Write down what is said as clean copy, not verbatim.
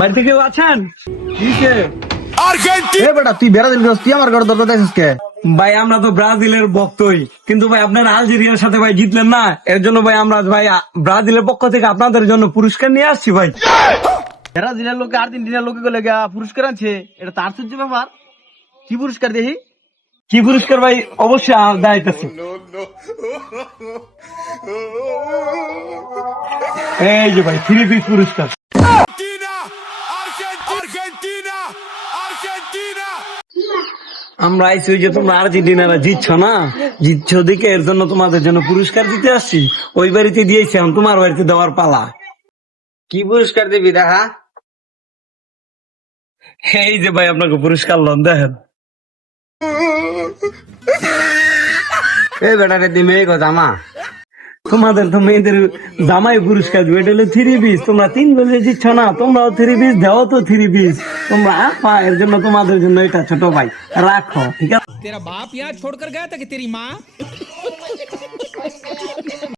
বাড়িতে কেউ আছেন? এ বেটা তুই ব্রাজিল গেছিস, তুই আমার ঘরে দরজা দিছিস কে? ভাই আমরা তো ব্রাজিলের ভক্তই, কিন্তু ভাই আপনারা আলজেরিয়ার সাথে ভাই জিতলেন না, এর জন্য ভাই আমরা ভাই ব্রাজিলের পক্ষ থেকে আপনাদের জন্য পুরস্কার নিয়ে আসছি ভাই। ব্রাজিলের লোকে আর্জেন্টিনার লোকে গেলে পুরস্কার আনছে, এটা তার সহ্য ব্যাপার। কি পুরস্কার দেখি? কি পুরস্কার ভাই? অবশ্যই দায়িত্ব। এই যে ভাই 3 পিস পুরস্কার। আমরা আইছি ওই যে তোমরা আর্জেন্টিনারা জিতছো না, জিতছো দিকে এর জন্য তোমাদের জন্য পুরস্কার দিতে আসছি। ওই বাড়িতে দিয়েছি, এখন তোমার বাড়িতে দেওয়ার পালা। কি পুরস্কার দিবি দেখা? এই যে ভাই আপনাকে পুরস্কার লন দেখেন। এই বেটা রে দিমে গো জামা। তোমাদের তো মেয়েদের জামাই পুরস্কার দিবে, এটা হলো 3 পিস। তোমরা 3 বলে দিচ্ছ না, তোমরাও 3 পিস দাও তো 3 পিস। তোমরা এর জন্য তোমাদের জন্য এটা ছোট ভাই রাখো, ঠিক আছে? तेरा बाप यहाँ छोड़कर गया था कि तेरी माँ